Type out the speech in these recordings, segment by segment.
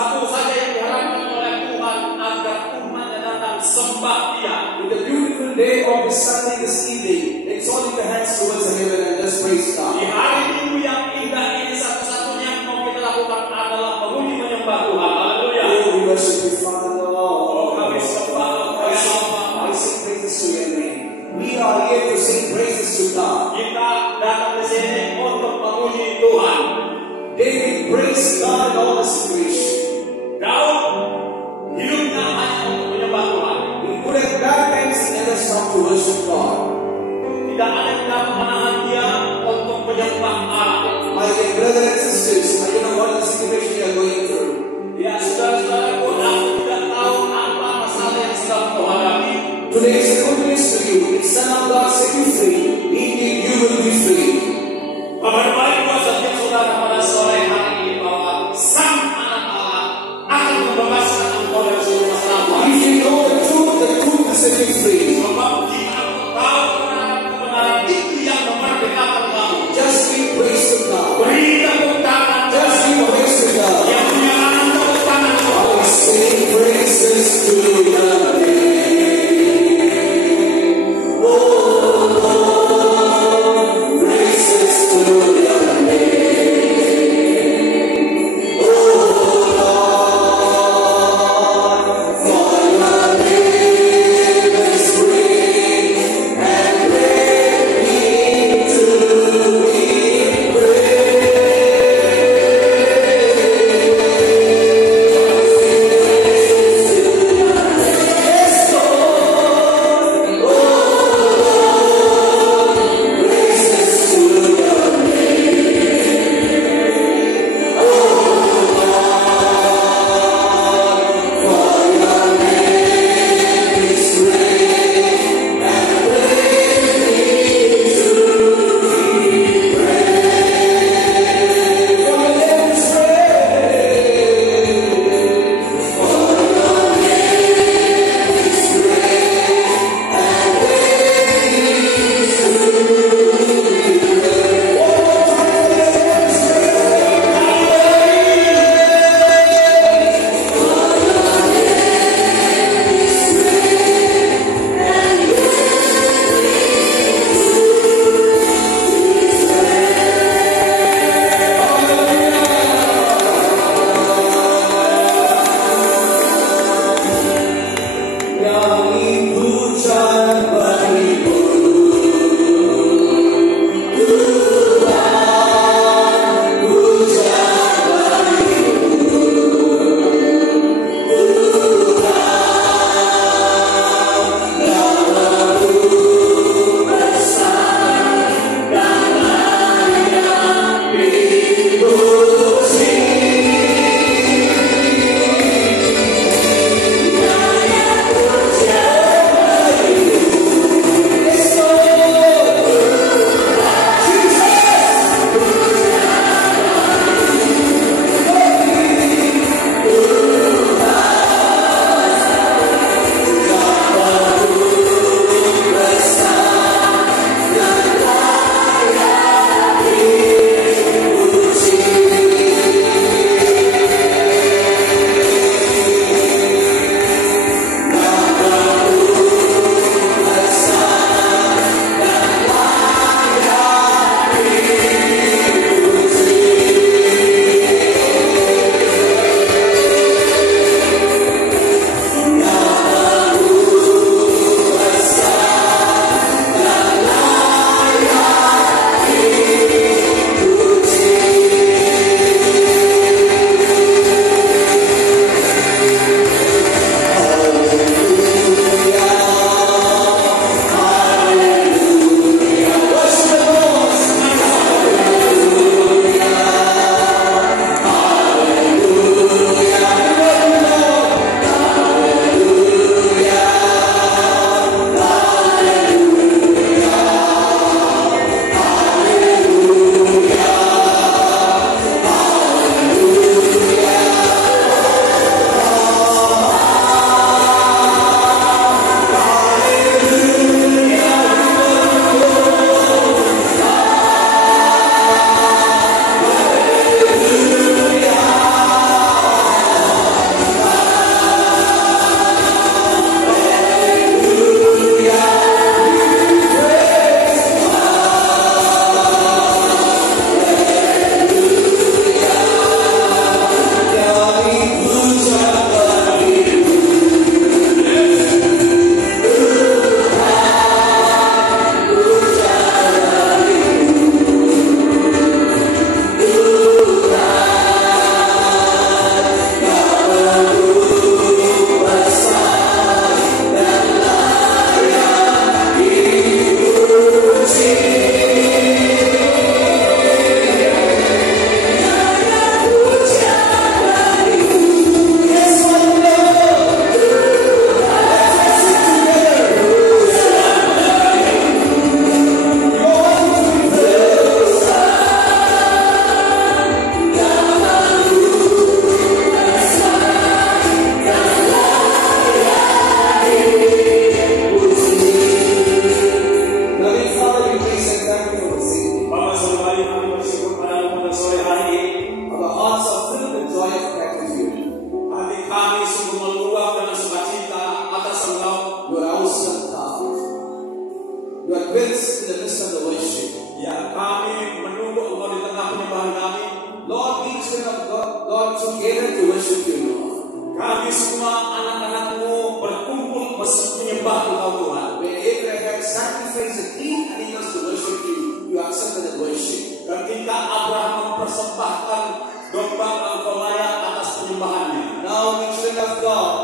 Satu saja yang diharapkan oleh Tuhan agar umatnya datang sembah Dia. With the beautiful day of this Sunday this evening, exalting the hands towards heaven and just praise God. Di hari Minggu yang indah ini satu-satunya yang mau kita lakukan adalah memuji menyembah Tuhan. Haleluya. Oh, we worship you, Father Oh, Lord. kami sembah Engkau ya Allah. I sing praises to your name. We are here to sing praises to God. Kita datang ke sini untuk memuji Tuhan. David praised God in all the situation. Daud hidupnya hanya untuk menyembah Tuhan. In good and bad times, he never stopped to worship God. midst, in the midst of the worship. Ya, kami menunggu Engkau di tengah penyembahan kami. Lord, we children of God together to worship you, Lord. Kami semua anak-anak-Mu berkumpul menyembah Engkau Tuhan. When Abraham sacrificed a king and he was to worship you, you accepted that worship. Ketika Abraham mempersembahkan domba Engkau layak atas penyembahannya. Now we children of God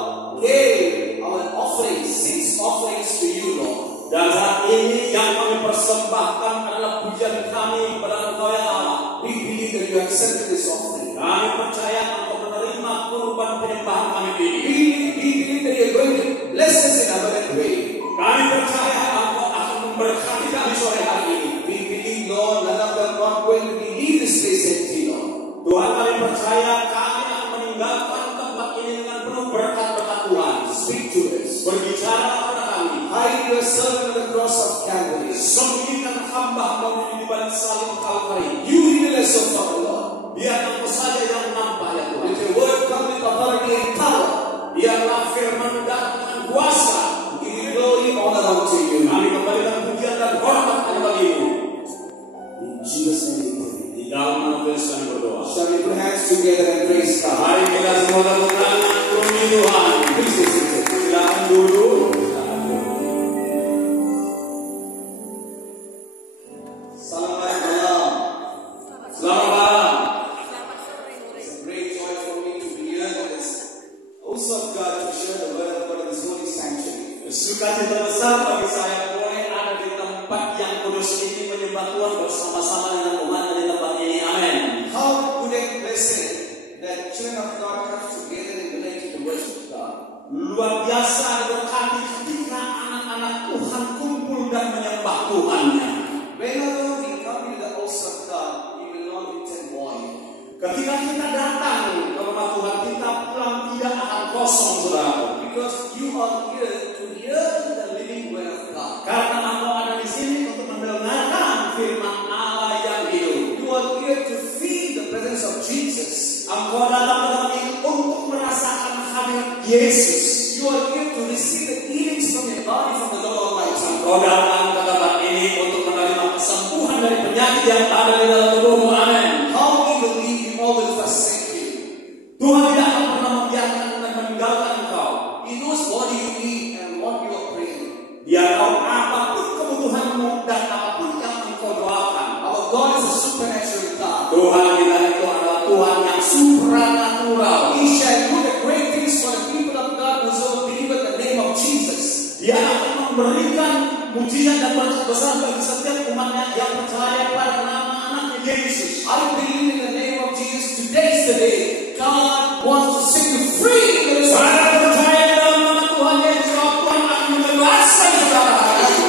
gave our offerings, 6 offerings to you, Lord. Dan saat ini yang kami persembahkan adalah pujian kami kepada Engkau ya Allah. We believe that you accepted this offering. Kami percaya Engkau menerima kurban penyembahan kami ini. We believe that you are going to bless us in abundant way. Kami percaya Engkau akan memberkati kami sore hari ini. We believe, Lord, none of them not going to leave this place empty, Lord. Tuhan, kami percaya kami akan meninggalkan tempat ini dengan penuh berkat-berkat Tuhan. Speak to us. Berbicara kepada kami. Hide yourself on the cross of Calvary. Sembunyikan hamba-Mu di balik salib Kalvari. You heal us, O Father, Lord. Biar Engkau saja yang nampak ya Tuhan. Let your word come with authority and power. Biarlah firman datang dengan kuasa. Give you glory, honor unto you. Kami kembalikan pujian dan hormat hanya bagi-Mu. In Jesus' name we pray. Di dalam nama Yesus kami berdoa. Shall we put hands together and praise God? Mari kita semua tepuk tangan puji Tuhan. Please be seated. Silakan duduk. Salam malam. Selamat malam. It's a great joy for me to be here in this house of God to share the word of God in this holy sanctuary. Sukacita besar bagi saya boleh ada di tempat yang kudus ini menyembah Tuhan bersama-sama dengan umat di tempat ini. Amin. How good and blessed that children of God come together in unity to worship God. Luar biasa berkati ketika anak-anak Tuhan kumpul dan menyembah Tuhannya. Whenever we come into the house of God, we will not return void. Ketika kita datang ke rumah Tuhan, kita pulang tidak akan kosong, saudara. Because you are here to hear the living word of God. Karena Engkau ada di sini untuk mendengarkan firman Allah yang hidup. You are here to feel the presence of Jesus. Engkau datang ke tempat ini untuk merasakan hadirat Yesus. You are here to receive the healings from your body from the Lord Almighty. Engkau datang ke tempat ini untuk menerima kesembuhan dari penyakit yang ada di dalam tubuhmu. Amin. How we believe we all will forsake you. Tuhan tidak akan pernah membiarkan dan meninggalkan engkau. He knows what you need and what you are praying. Dia tahu apapun kebutuhanmu dan apapun yang engkau doakan. Our God is a supernatural God. Tuhan kita itu adalah Tuhan yang supranatural. He shall do the great things for the people of God who so believe in the name of Jesus. Dia akan memberikan mujizat dan berkat besar bagi setiap umatnya yang percaya pada nama anaknya Yesus. I believe in the name of Jesus. Today is the day. God wants to set you free. Saya percaya dalam nama Tuhan Yesus, Tuhan akan membebaskan saudara.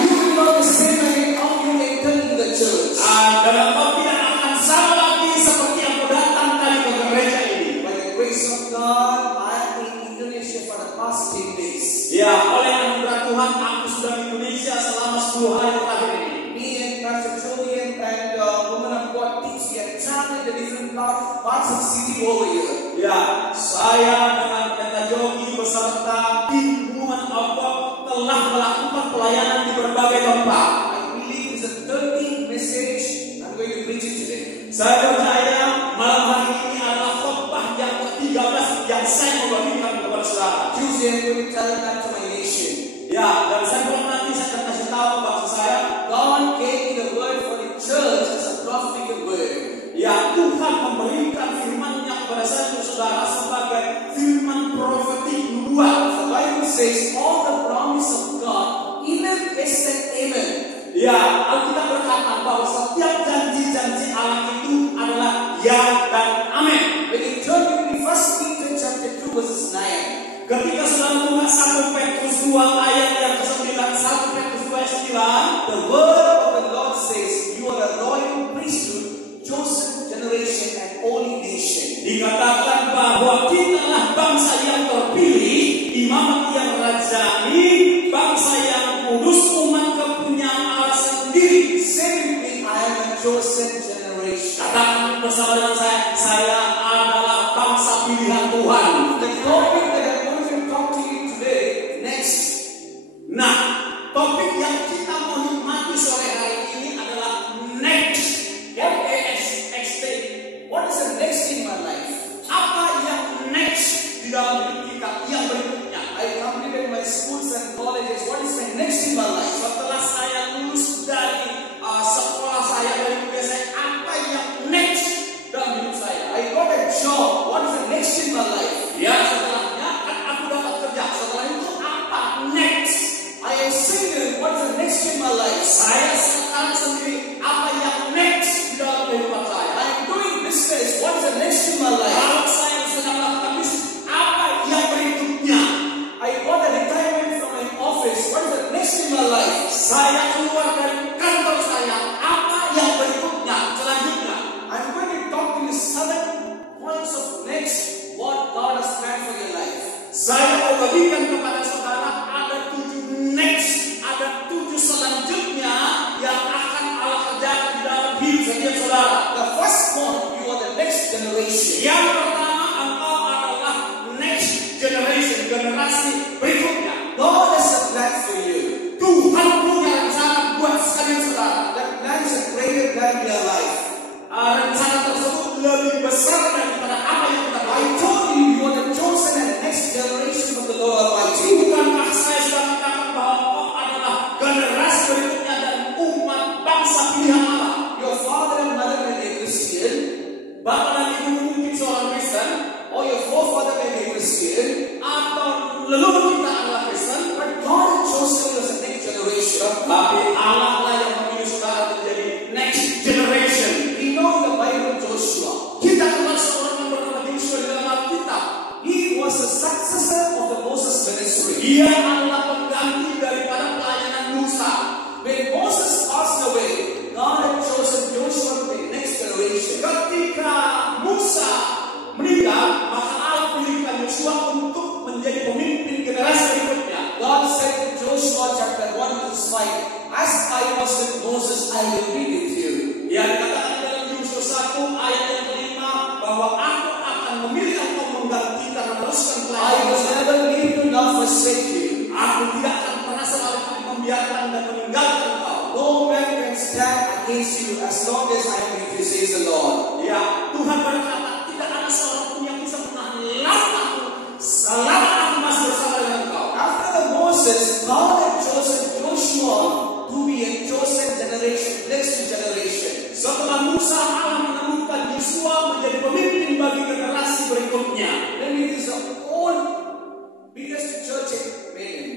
You will not the same way how you enter into the church. Dan engkau tidak akan sama lagi seperti yang kau datang tadi ke gereja ini. By the grace of God, I am in Indonesia for the past 10 days. Ya, oleh anugerah Tuhan, aku sudah di Indonesia selama 10 hari terakhir ini. Me and Pastor Julian and woman of God teach. We are traveling the different parts of the city over here. Ya, saya dengan Pendeta Jogi beserta tim Women of God telah melakukan pelayanan di berbagai tempat. I believe it's a 13th message I'm going to preach it today. Saya percaya malam hari ini adalah khotbah yang ke-13 yang saya membagikan kepada saudara. Tuesday I'm going to tell that to my nation. Ya, dan saya bilang nanti saya akan kasih tahu bangsa saya. God gave me the word for the church as a prophetic word. Ya, Tuhan memberikan firman-Nya kepada saya untuk saudara sebagai firman profetik nubuat. The Bible says all the promise of God, even yes and amen. Ya, Alkitab berkata bahwa setiap janji-janji Allah itu adalah ya dan amin. When you turn to 1 Peter chapter 2 verses 9. Ketika saudara buka 1 Petrus 2 ayat yang ke-9, 1 Petrus 2 ayat 9, The word of the Lord says, you are a royal priesthood, chosen generation and holy nation. dikatakan bahwa kita adalah bangsa yang terpilih, imamat yang rajani, bangsa yang kudus, umat kepunyaan Allah sendiri. Say with me, I am a chosen generation. Katakan bersama dengan saya adalah bangsa pilihan Tuhan. The topic that I'm going to talk to you today, next. Nah, topik yang kita mau nikmati sore dalam hidup kita yang berikutnya. I completed my schools and colleges. What is my next in my life? Setelah saya lulus dari sekolah saya, dari kuliah saya, apa yang next dalam hidup saya? I got a job. What is the next in my life? Ya, setelahnya kan aku dapat kerja. Setelah itu apa next? I am single. What is the next in my life? Saya sekarang sendiri, apa yang next di dalam kehidupan saya? I am doing business. What is the next in my life? Kalau saya sedang melakukan bisnis, apa yang berikutnya? I got a retirement from my office. What is the next in my life? Saya keluar dari kantor saya, apa yang berikutnya, selanjutnya? I'm going to talk to you 7 points of next what God has planned for your life. Saya mau bagikan kepada saudara ada 7 next, ada 7 selanjutnya yang akan Allah kerjakan di dalam hidup setiap saudara. The first one, you are the next generation. Yang pertama, engkau adalah next generation, generasi berikutnya. God has a plan for you. Tuhan punya rencana buat sekalian saudara. That plan is a greater plan in your life. Rencana tersebut lebih besar daripada apa yang kita I tahu. told you, you are the chosen and next generation of the Lord Almighty. Bukankah saya sudah katakan bahwa engkau adalah generasi berikutnya dan umat bangsa pilihan Allah? Your father and mother may be a Christian, Bapak dan ibu mungkin seorang Kristen, or your forefather may be a Christian, atau leluhur kita adalah Kristen, but God has chosen you as the next generation. tapi Allah lah yang memilih saudara menjadi next generation. We know in the Bible Joshua. Kita kenal seorang yang bernama Yosua di dalam Alkitab. He was the successor of the Moses ministry. Dia adalah pengganti daripada pelayanan Musa. When Moses passed away, God had chosen Joshua to be the next generation. Ketika Musa meninggal, maka Allah pilihkan Yosua untuk menjadi pemimpin generasi berikutnya. God said in Joshua chapter 1 verse 5, as I was with Moses, I will be with you. Yang dikatakan dalam Yosua 1 ayat yang kelima bahwa aku akan memilih engkau mengganti dan meneruskan I pelayanan will Musa. never leave you nor forsake you. Aku tidak akan pernah sekali-kali membiarkan dan meninggalkan engkau. No man can stand against you as long as I am with you, says the Lord. Ya, Tuhan berkata tidak ada seorang pun yang bisa menahan lawan aku selama aku masih bersama dengan engkau. After the Moses, God had chosen Joshua to be a chosen generation, next generation. Setelah Musa, Allah menemukan Yosua menjadi pemimpin bagi generasi berikutnya. Maybe it is the old biggest church in Medan.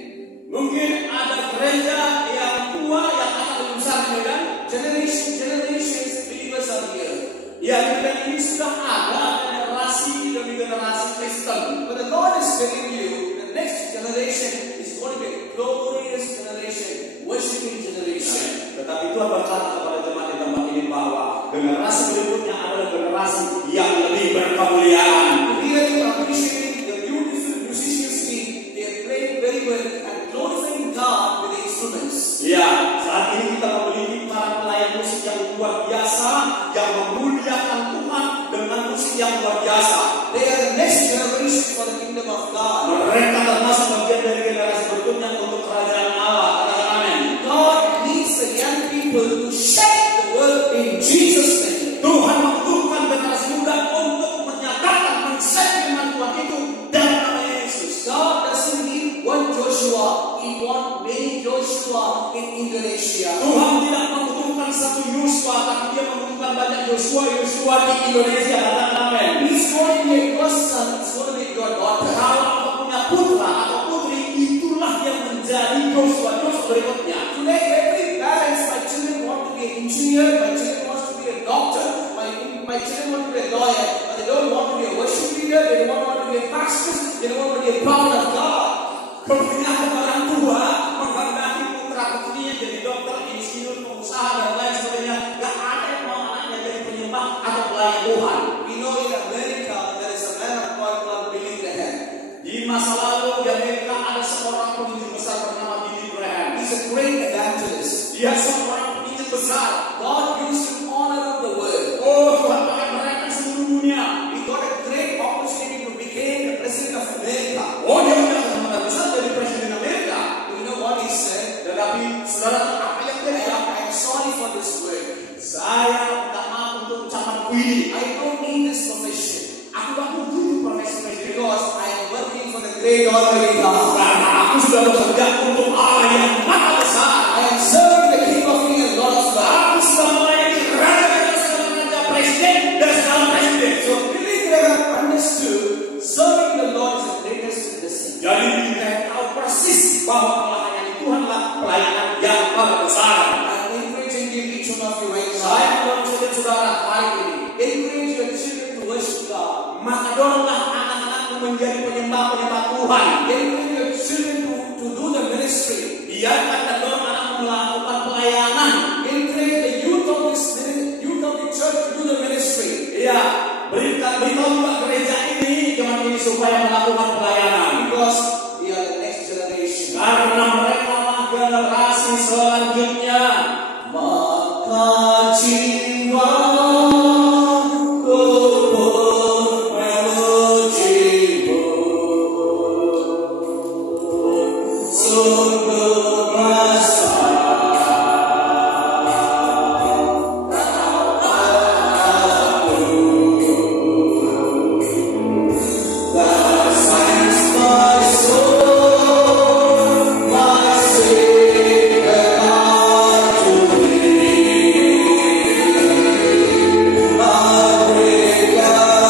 Mungkin ada gereja yang tua yang akan lebih besar di Medan. Generations, believers are here. Ya, di Medan ini sudah ada generasi demi generasi Kristen. But the Lord is telling you, the next generation is going to be a glorious generation, worshiping generation. Tetapi Tuhan berkata kepada jemaat di tempat ini bahwa generasi berikutnya adalah generasi yang lebih berkemuliaan. Really appreciating the beautiful musicians team. They are playing very well and glorifying God with the instruments. Ya, saat ini kita memiliki para pelayan musik yang luar biasa, yang memuliakan Tuhan dengan musik yang luar biasa. They are the next generation for the kingdom of God. Mereka termasuk bagian dari generasi berikutnya untuk kerajaan Allah. Katakan amin. God needs the young people to shake the world in Jesus' name. Tuhan membutuhkan generasi muda untuk menyatakan konsep firman Tuhan itu dalam nama Yesus. God doesn't need one Joshua, He wants many Joshua in Indonesia. Tuhan tidak membutuhkan satu Yosua, tapi Dia membutuhkan banyak Yosua di Indonesia. Katakan amin. He's going to make your son, he's going to make your daughter. Kalau engkau punya putra atau putri, itulah yang menjadi Yosua berikutnya. Today, every parents, my children want to be an engineer, my children want to be a doctor, my children want to be a lawyer, but they don't want to be a worship leader, they don't want to be a pastor, they don't want to be a prophet of God. Kebanyakan orang tua menghendaki putra putrinya jadi dokter, insinyur, pengusaha dan lain sebagainya. Gak ada yang mau anaknya jadi penyembah atau pelayan Tuhan. We know in America there is a man of God called Billy Graham. Di masa lalu di Amerika ada seorang penginjil besar bernama Billy Graham. He's a great evangelist. Dia seorang penginjil besar. God used him all around the world. Oh, Tuhan pakai mereka seluruh dunia. We got a great opportunity to become the president of America. Oh, dia punya kesempatan besar jadi presiden Amerika. You know what he said? Tetapi saudara, apa yang dia bilang? I'm sorry for this word. Saya minta maaf untuk ucapan ini. I don't need this profession Aku gak butuh profesi presiden because I am working great Almighty God. Karena aku sudah bekerja untuk Allah yang maha besar. I am serving the King of Kings and Lord of Lords. Aku sudah melayani raja dan segala raja, presiden dan segala presiden. So really they have understood serving the Lord is the greatest blessing. Jadi kita tahu persis bahwa melayani Tuhanlah pelayanan yang paling besar. I'm encouraging you, each one of you right now. Saya mendorong saudara-saudara hari ini, Encourage your children to worship God. maka doronglah anak-anakmu menjadi penyembah-penyembah Tuhan. Encourage your children to do the ministry. Biarkan dan dorong anakmu melakukan pelayanan. Encourage the youth of the church to do the ministry. Iya, beritahu juga gereja ini jemaat ini supaya melakukan pelayanan. Because we are the next generation. Karena mereka adalah generasi selanjutnya. Maka jiwaku memujimu, sungguh besar Thou sanctify my soul, my Savior God to Thee. I break out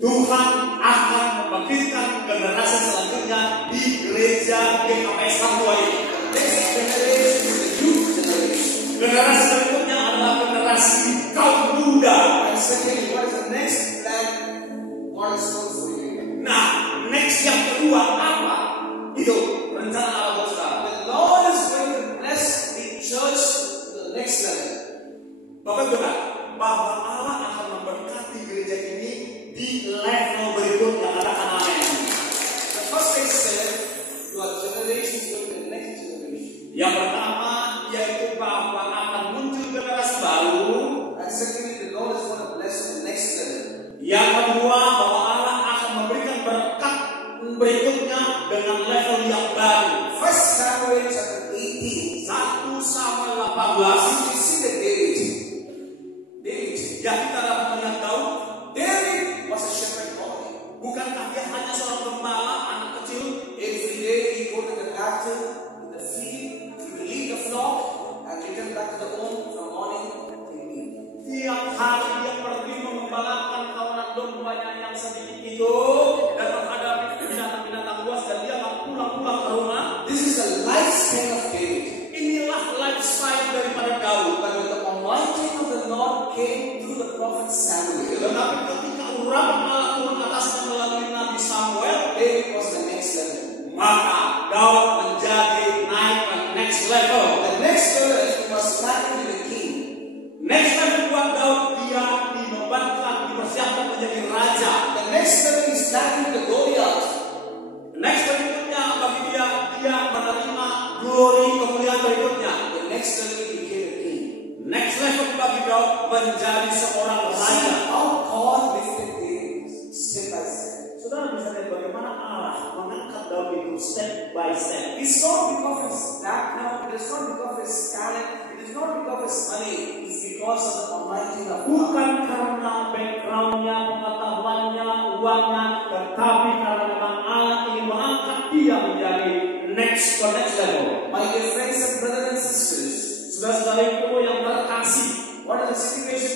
Tuhan akan membangkitkan generasi selanjutnya di gereja GKPS Hangtua ini. Next generation is the youth generation. Generasi berikutnya adalah generasi kaum muda. And secondly, what is the next plan God has done for you? Nah, next yang kedua apa? Itu rencana Allah buat saudara. The Lord is going to bless the church to the next level. Bapak benar bahwa Allah akan memberkati gereja ini di level berikutnya. Katakan amin. The first thing said, your generation is going to the next generation. Yang pertama yaitu bahwa akan muncul generasi baru. And secondly, the Lord is going to bless the next level. Yang kedua bahwa Allah akan memberikan berkat berikutnya dengan level yang baru. 1 Samuel chapter 18. 1 Samuel You 18. see that David. Ya kita dapat melihat Daud. David was a shepherd boy. Bukankah dia hanya seorang gembala anak kecil? Every day he go to the battle, in the field, he will lead the flock and return back to the home from morning till evening. Tiap hari dia pergi mengembalakan kawanan dombanya yang sedikit itu dan menghadapi binatang-binatang buas dan dia akan pulang-pulang ke rumah. This is the lifestyle of David. Inilah lifestyle daripada Daud. But when the anointing of the Lord came through the prophet Samuel, Tetapi ketika urapan Allah turun atasnya melalui Nabi Samuel, David was the next level. maka Daud menjadi naik ke next level. The next level he was starting with the king. Next level buat Daud, dia dinobatkan, dipersiapkan menjadi raja. The next level he started with the Goliath. Next berikutnya bagi dia, dia menerima glory kemuliaan berikutnya. The next level he became a king. Next level bagi Daud menjadi seorang raja. See how God lifted David step by step. Saudara bisa lihat bagaimana Allah mengangkat Daud itu step by step. It's not because of his background, it is not because of his talent, it is not because of his money, it's because of the anointing of God. Bukan karena backgroundnya, pengetahuannya, uangnya, tetapi karena memang Allah ingin mengangkat dia menjadi next level. My dear friends and brothers and sisters, Saudara-saudariku yang terkasih, what is the situation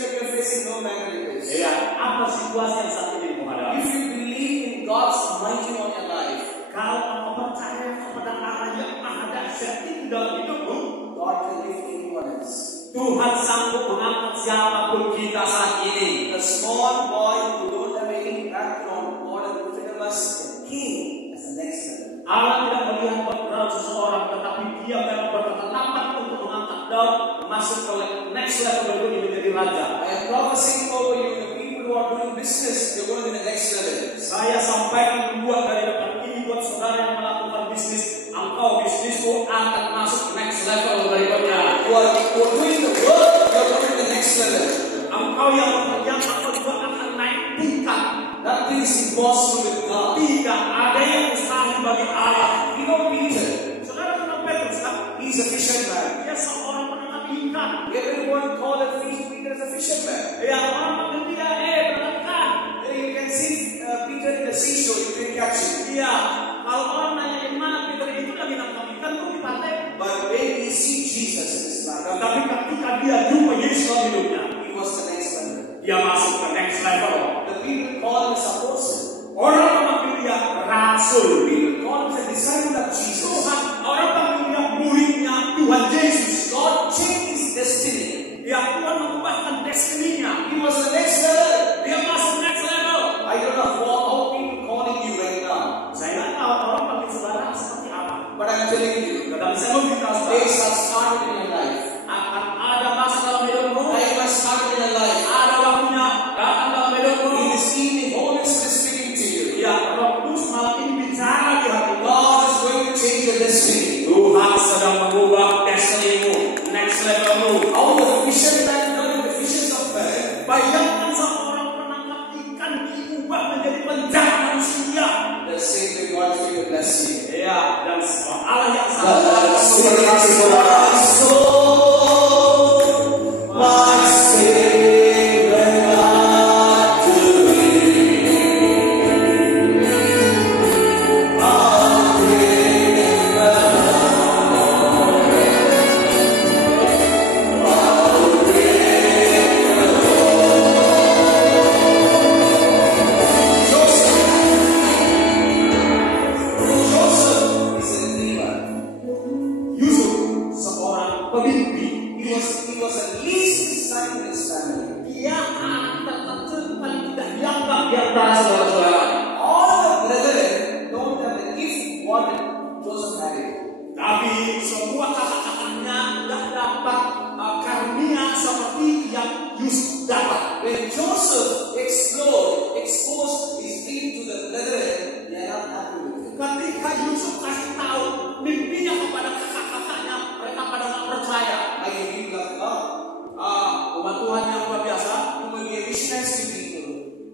situasi yang saat ini menghadapi. If you believe in God's anointing on your life, Kalau engkau percaya kepada Allah yang maha dahsyat itu dalam hidupmu, God can lift anyone else. Tuhan sanggup mengangkat siapapun kita saat ini. The small boy who don't have any background, God has lifted him as a king, as the next level. Allah tidak melihat background seseorang, tetapi dia memang berketetapan untuk mengangkat Daud masuk ke next level berikutnya menjadi raja. I am prophesying over you, the people who are doing business, they're going to the next level. Saya sampaikan buat dari depan ini buat saudara yang melakukan bisnis, engkau bisnismu akan masuk next level berikutnya. You are doing the work, you're going to the next level. Engkau yang bekerja, engkau juga akan naik tingkat. Nothing is impossible with God. Tidak ada yang mustahil bagi Allah. You know Peter, Saudara kenal Petrus kan? he's a fisherman. Dia seorang penangkap ikan. Everyone called Peter as a fisherman. Ya, orang panggil dia penangkap ikan. You can see Peter in the seashore, you can catch him. Iya, kalau orang nanya di mana Peter itu lagi nangkap ikan tuh di pantai. But when we see Jesus in his life, Tetapi ketika dia jumpa Yesus dalam hidupnya, he was the next level. dia masuk ke next level. The people call him as apostle. Orang memanggil dia rasul. People call him the disciple of Jesus. Tuhan, orang panggil dia muridnya Tuhan Yesus. God changed his destiny. Ya, Tuhan mengubahkan destininya. He was the next level. Dia masuk next level. I don't know how people calling you right now, Saya nggak tahu orang panggil saudara seperti apa. but I'm telling you, Tetapi saya mau beritahu days saudara, have started in your life. akan ada masa dalam hidupmu. Time has started in your life. Ada waktunya datang dalam hidupmu. In this evening, Holy Spirit is speaking to you. Ya, Roh Kudus malam ini bicara di hatimu. God is going to change your destiny. Tuhan sedang mengubah destinimu, next levelmu. How the fisherman learned the fishes of men. Bayangkan seorang penangkap ikan diubah menjadi penjaga manusia. The same way God is going to bless you. Ya, dan Allah yang My sama. soul, my Savior, God to thee. I'll bring him back. I'll bring him back. Joseph is a dreamer. Yusuf, seorang pemimpi. He was the least son in his family. Dia anak tertentu paling tidak dianggap di antara saudara-saudara. All the brethren don't have the gift what Joseph had it. Tapi semua kakak-kakaknya tidak dapat karunia seperti yang Yusuf dapat. When Joseph exposed his dream to the brethren, they are not happy with it. Ketika Yusuf kasih tahu mimpinya kepada kakak-kakaknya, mereka pada nggak percaya. I can read like God. Umat Tuhan yang luar biasa. You will be a visionary to people.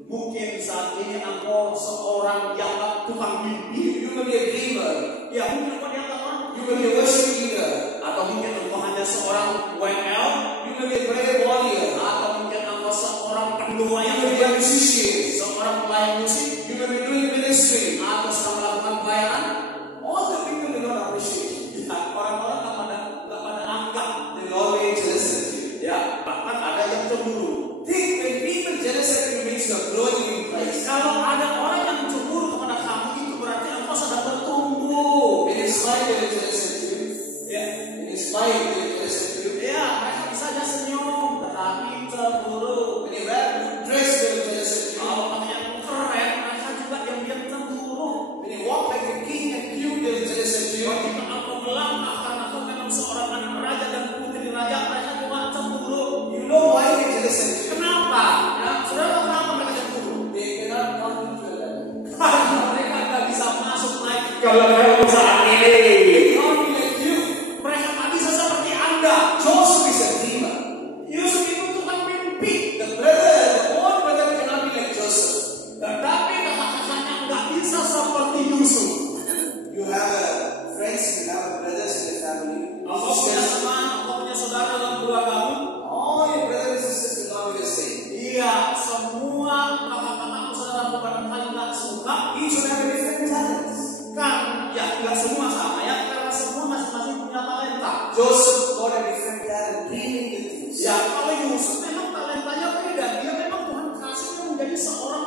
Mungkin saat ini engkau seorang yang tukang mimpi. You will be a dreamer. Ya mungkin engkau dianggap orang. You will be a worship leader. Atau mungkin engkau hanya seorang WL. You will be a prayer warrior. Atau mungkin engkau seorang pendua You yang will be a musician. seorang pelayan musik. You will be doing ministry. Atau sedang melakukan pelayanan. All the people will not appreciate you. Ya, orang-orang nggak pada anggap. They will always jealous at you. Ya, bahkan ada yang cemburu. Think when people jealous at you means you are growing in Christ. Kalau ada orang yang cemburu kepada kamu, itu berarti engkau sedang bertumbuh. In his mind they will jealous at you. Ya, In his mind they will jealous at you. ya, mereka bisa aja senyum, tetapi cemburu. When you wear a good dress they will jealous at you. Kalau pakaian keren, mereka juga diam-diam cemburu. When you walk like a king and cute they will jealous at you. Ketika engkau melangkah karena engkau memang seorang anak raja dan putri raja, mereka juga cemburu. You know why they jealous at you? Kenapa? Ya, saudara tahu kenapa mereka cemburu? They cannot come into your level. Karena mereka nggak bisa masuk naik ke level saat ini. They can't be like you. Mereka nggak bisa seperti Anda. Joseph is a dreamer. Yusuf itu tukang mimpi. The brother, the own brother cannot be like Joseph. Tetapi kakak-kakaknya nggak bisa seperti Yusuf. You have friends, you have brothers in the family. Engkau punya teman, engkau punya saudara dalam keluargamu. All your brothers and sisters will not be the same. Iya, semua kakak-kakakku saudaraku barangkali nggak suka. Each will have a different talents. Kan, ya nggak semua sama ya, karena semua masing-masing punya talenta. Joseph got a different talent, dreaming the things. Ya, kalau Yusuf memang talentanya beda. Dia memang Tuhan kasihnya menjadi seorang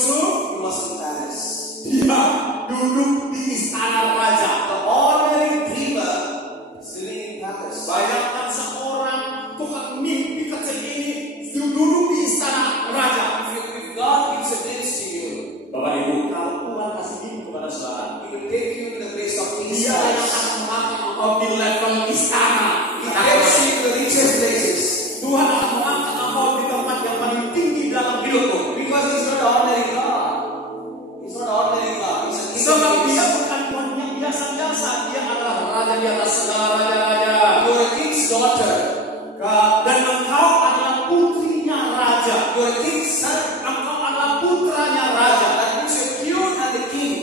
Yusuf? He was in palace. Dia duduk di istana raja. The ordinary dreamer is living in palace. Bayangkan seorang tukang mimpi kecil ini duduk di istana raja. If God gives a glimpse to you, Bapak Ibu, kalau Tuhan kasih mimpi kepada saudara, He will take you to the place of peace. Dia yang akan mengangkat engkau di level istana. He takes you to the richest places. Tuhan akan mengangkat engkau di tempat yang paling tinggi dalam hidupmu. Because He's not an ordinary God. He's not an ordinary God. He's a king Sebab of Dia kings. bukan Tuhan yang biasa-biasa. Dia adalah raja di atas segala raja-raja. You're a king's daughter. Dan engkau adalah putrinya raja. You're a king's son. Engkau adalah putranya raja. That means you're cute and the king.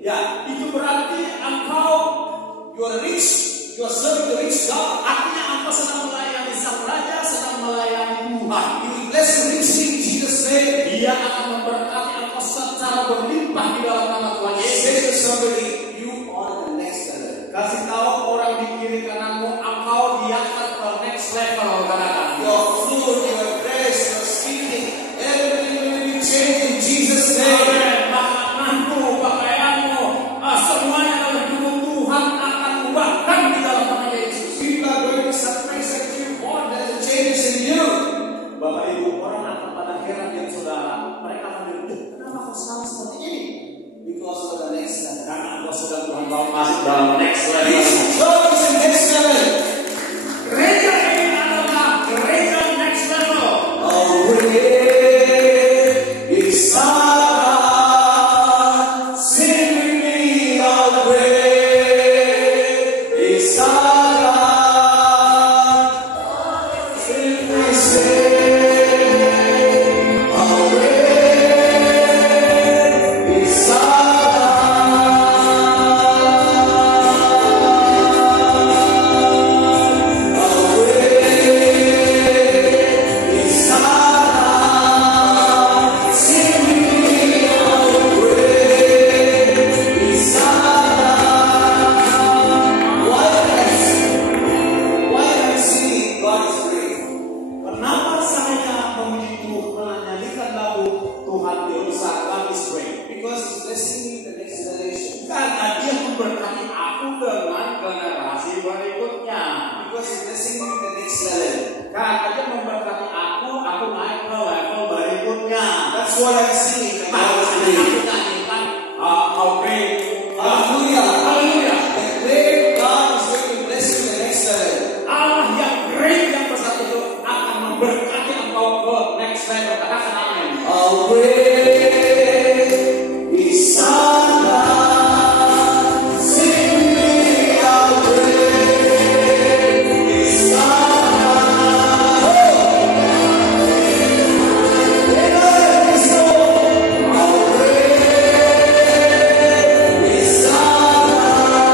Ya, itu berarti engkau You are rich. You are serving the rich God. artinya engkau sedang melayani sang raja, sedang melayani Tuhan. He will bless you richly in Jesus' name. Dia akan memberkati engkau secara berlimpah di dalam nama Tuhan Yesus. Say to somebody, you are the next level. Kasih tahu orang di kiri kananmu, engkau diangkat ke next level, katakan. Your food, your dress, your speaking, everything will be changed in Jesus' name. Makananmu, pakaianmu, semuanya dalam hidup Tuhan akan ubahkan di dalam nama Yesus. People are going to surprise at you. What there's a change in you. Bapak Ibu, orang akan pada heran dan saudara. Mereka akan bilang, kenapa kau selalu seperti ini? Because of the next level. Karena engkau sudah Tuhan bawa masuk dalam next level. This church is the next level. Gereja ini adalah gereja next level. Why am I singing God is great? Kenapa saya memuji Tuhan, menyanyikan lagu Tuhan Yerusa, God is great? Because He's blessing me in the next generation. Karena Dia memberkati aku dengan generasi berikutnya. Because He's blessing me in the next level. Karena Dia memberkati aku naik ke level berikutnya. That's what I'm singing. Makanya aku nyanyikan how great. Hallelujah. Haleluya. The great God is going to bless you in the next level. Allah yang great yang besar itu akan memberkati engkau ke next level. Katakan amin. How great is our God. Sing with me, how great is our God. There is no how great is our God.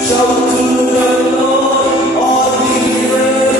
Shout to the Lord, all the earth.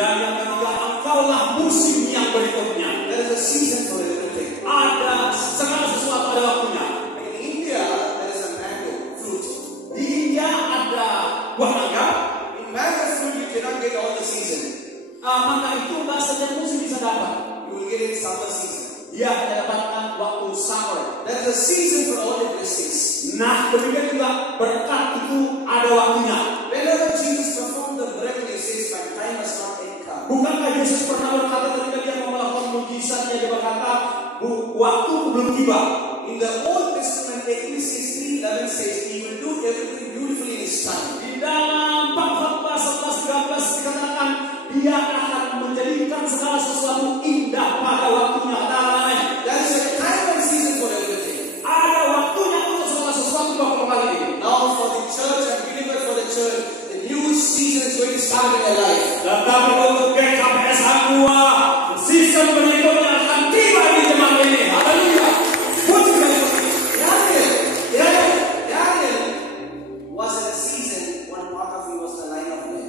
Dan yang ketiga, engkaulah musim yang berikutnya. There is a season for everything. Ada segala sesuatu ada waktunya. In India, there is a mango fruit. Di India ada buah mangga. In mango fruit, you cannot get all the season. Mangga itu nggak setiap musim bisa dapat. You will get it summer season. Dia hanya dapatkan waktu summer. There is a season for all the blessings. Nah, demikian juga berkat itu ada waktunya. Whenever Jesus performed the miracle, he says, "My time has not yet come." Bukankah Yesus pernah berkata ketika dia mau melakukan mujizatnya, dia berkata, waktu belum tiba. In the Old Testament, Ecclesiastes 3:11 says, "He will do everything beautifully in His time." Di dalam 4:11-13 dikatakan dia akan menjadikan segala sesuatu indah pada waktunya. There is a time and season for everything. Ada waktunya untuk segala sesuatu waktu kali ini. Now for the church and believers for the church, the new season is going to start in their life. Tetapi untuk GKPS Aqua, season berikutnya akan tiba di jemaat ini. Haleluya. Puji Tuhan. Daniel was in a season when part of him was the line of men.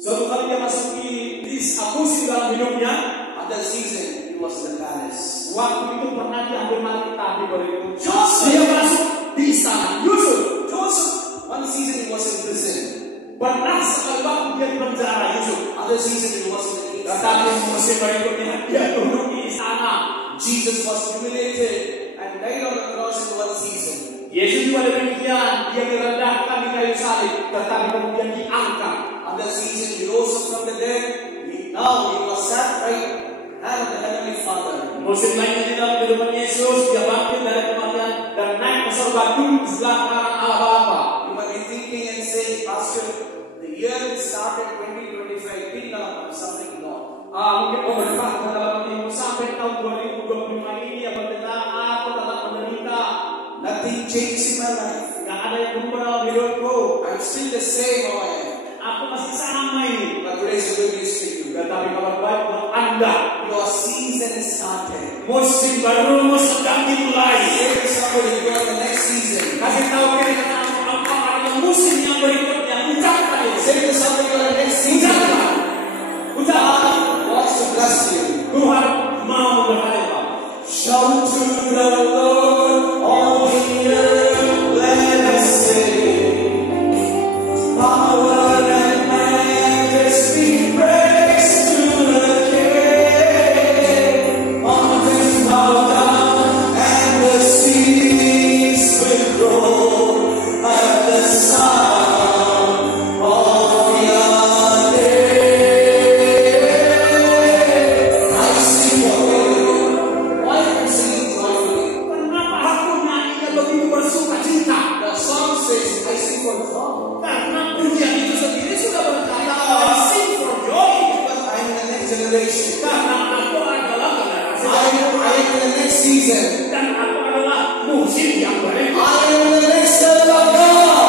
Suatu kali dia masuki musim dalam hidupnya. Other season he was in the palace. Waktu itu pernah diambil mati tapi berikut. Joseph. Dia masuk di istana. Joseph, one season he was in prison. Pernah sekali waktu dia di penjara Yusuf. Other season he was in the king's Tetapi palace. musim berikutnya dia duduk di istana. Jesus was humiliated and died on the cross in one season. Yesus juga demikian, dia direndahkan di kayu salib, tetapi kemudian diangkat. Other season he rose up from the dead. Now he was sat right hand of the heavenly Father. Musim lainnya di dalam kehidupan Yesus, dia bangkit dari kematian dan naik ke surga duduk di sebelah kanan Allah Bapa. You might be thinking and saying, Pastor, the year started 2025, did not something wrong. Mungkin kau berkata dalam hatimu sampai tahun 2025 ini ya pendeta, aku tetap menderita. Nothing changed in my life. Gak ada yang berubah dalam hidupku. I'm still the same how I am. Aku masih sama ini. But today's good news to you. Tetapi kabar baik buat Anda. Your season is started. Musim baru sedang dimulai. Say to somebody, you are the next season. Kasih tahu kiri kanan engkau adalah musim yang berikutnya. Ucapkan itu. Say to somebody, you are the next season. Ucapkan. God wants to bless you. Tuhan mau memberkati kau. Shout to the Lord, all the earth, let us sing. Power and majesty, praise to the King. Mountains bow down and the seas will roar at the sound of your name. I sing for you. Why am I singing joyfully? Kenapa aku nyanyinya begitu bersukacita? The song says, I sing for joy. Karena pujian itu sendiri sudah berkata, I sing for joy. Because I am in the next generation. Karena aku adalah generasi I am in the next season. dan aku adalah musim yang berikut. I am in the next level of God.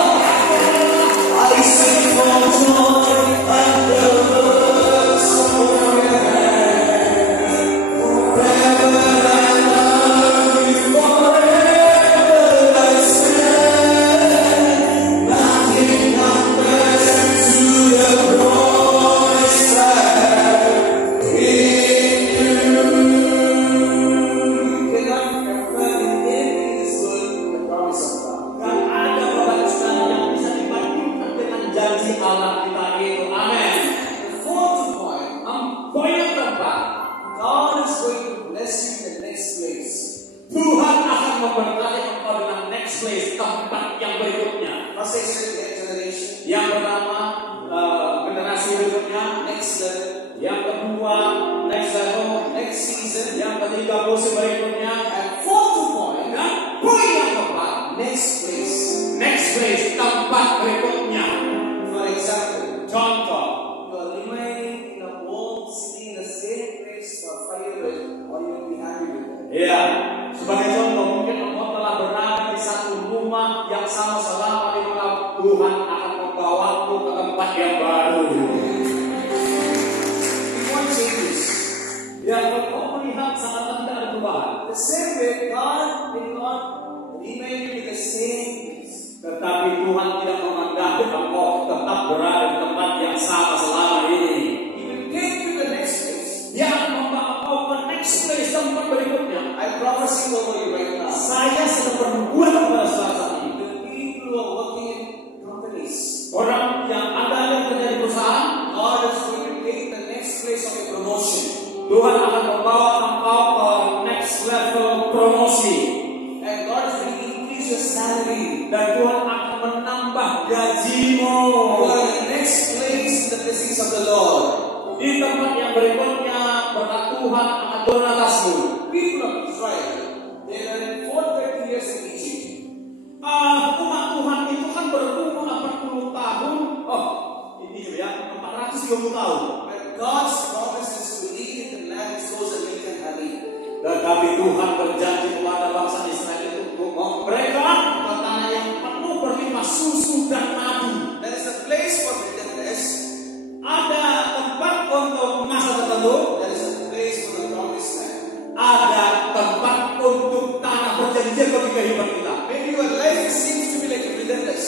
I sing for joy and the words of your hand. Forever I love you, forever I stand. Nothing compares to the promise I have in you. You cannot compare anything in this world with the promise of God. Gak ada pembatasan yang bisa dibandingkan dengan janji Allah kita itu. Amin. The fourth point, Poin yang keempat, God is going to bless you in the next place. Tuhan akan memberkati engkau dengan next place, tempat yang berikutnya. First I said next generation, Yang pertama, generasi berikutnya. next level, Yang kedua, next level. next season, Yang ketiga, musim berikutnya. and fourth point, Dan poin yang keempat, next place. next place, tempat berikutnya. For example, Contoh, you are remaining in a old city in the same place for 5 years, or you will be happy with that. ya, sebagai contoh, mungkin engkau telah berada di satu rumah yang sama selama 5 tahun. Tuhan akan membawamu ke tempat yang baru. It won't change. Yang engkau melihat sangat tidak ada perubahan. The same way, God will not remain in the same place. Tetapi Tuhan tidak menganggap engkau tetap berada di tempat yang sama selama ini. He will Tuhan akan membawa engkau ke next level promosi. And God is going to increase your salary. Dan Tuhan akan menambah gajimu. You are in the next place in the blessings of the Lord. Di tempat yang berikutnya berkat Tuhan akan turun atasmu. People of Israel, they were 430 years in Egypt. Umat Tuhan itu kan berumur 40 tahun. Oh, ini ya, 420 tahun. But God's promises to lead in the land flows and milk and honey. Tetapi Tuhan berjanji kepada bangsa Israel itu untuk mereka ke tanah yang penuh berlimpah susu dan madu. There is a place for wilderness. Ada tempat untuk masa tertentu. There is a place for the promised land. Ada tempat untuk tanah perjanjian bagi kehidupan kita. Maybe your life seems to be like a wilderness.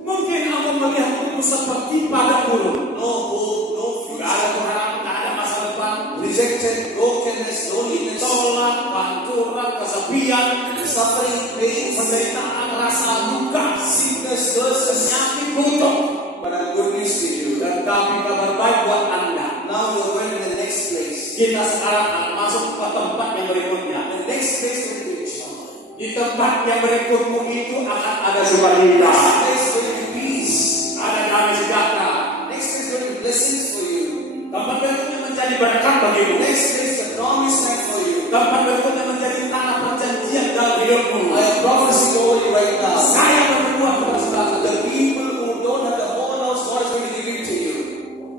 Mungkin aku melihat itu seperti padang gurun. No hope, no Tidak ada future. harapan, tidak ada masa depan. Rejected, brokenness, loneliness, Tolak, panturan, kesepian, suffering, pain, penderitaan, rasa luka, sickness, thirst, penyakit, kutuk. but I have good news to you. Dan kami kabar baik buat Anda. Now you're going to the next place. Kita sekarang akan masuk ke tempat yang berikutnya. The next place will be joy. Di tempat yang berikutmu itu akan ada sukacita, Next place will be peace. ada damai sejahtera. Next place will be blessings for you. Tempat berikutnya menjadi berkat bagimu. Next place the promised land for you. Tempat berikutnya menjadi tanah perjanjian dalam hidupmu. I am prophesying over you right now. Saya berdoa kepada saudara, The people who don't have the whole house, God is going to give it to you.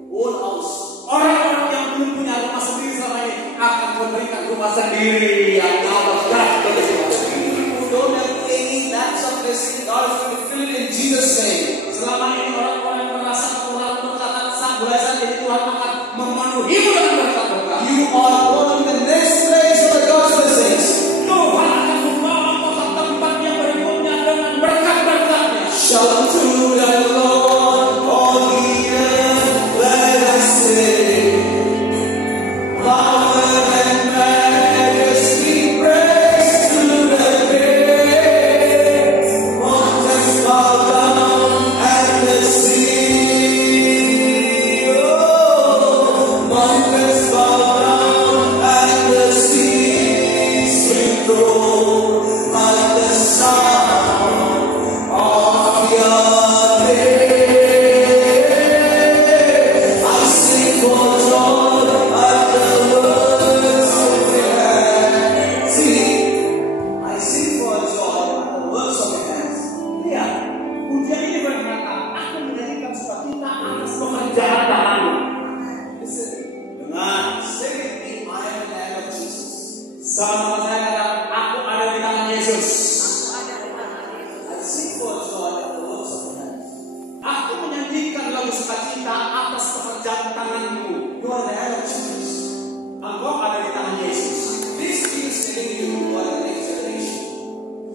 Whole house. orang-orang yang belum punya rumah sendiri selama ini akan memberikan rumah sendiri yang Allah bagi kita. Who don't have any lacks of blessing, God is going to fill it in Jesus' name. Selama ini orang-orang yang merasa kurang berkatan sang belasan, jadi Tuhan akan memenuhimu dengan berkat-berkat. You are going to the next place for the God's blessings. Tuhan akan membawa engkau ke tempat yang berikutnya dengan berkat-berkatnya. Shout to the Lord, all the earth, let us sing. Power and majesty, praise to the great. Mountains bow down and the sea. Oh, mountains bow down and the seas will roll at the sound of your name. I sing for joy at the works of your hands. See, I sing for joy at the works of your hands. Lihat, pujian ini berkata, aku menyanyikan sukacita atas pekerjaan tanganmu. Listen, Dengar, say with me, I am in the hand of Jesus. sama saya katakan, aku ada di tangan Yesus. I sing for joy at the works of your hands. Aku menyanyikan lagu sukacita atas pekerjaan tanganmu. You are in the hand of Jesus. Engkau ada di tangan Yesus. This is telling you you are the next generation.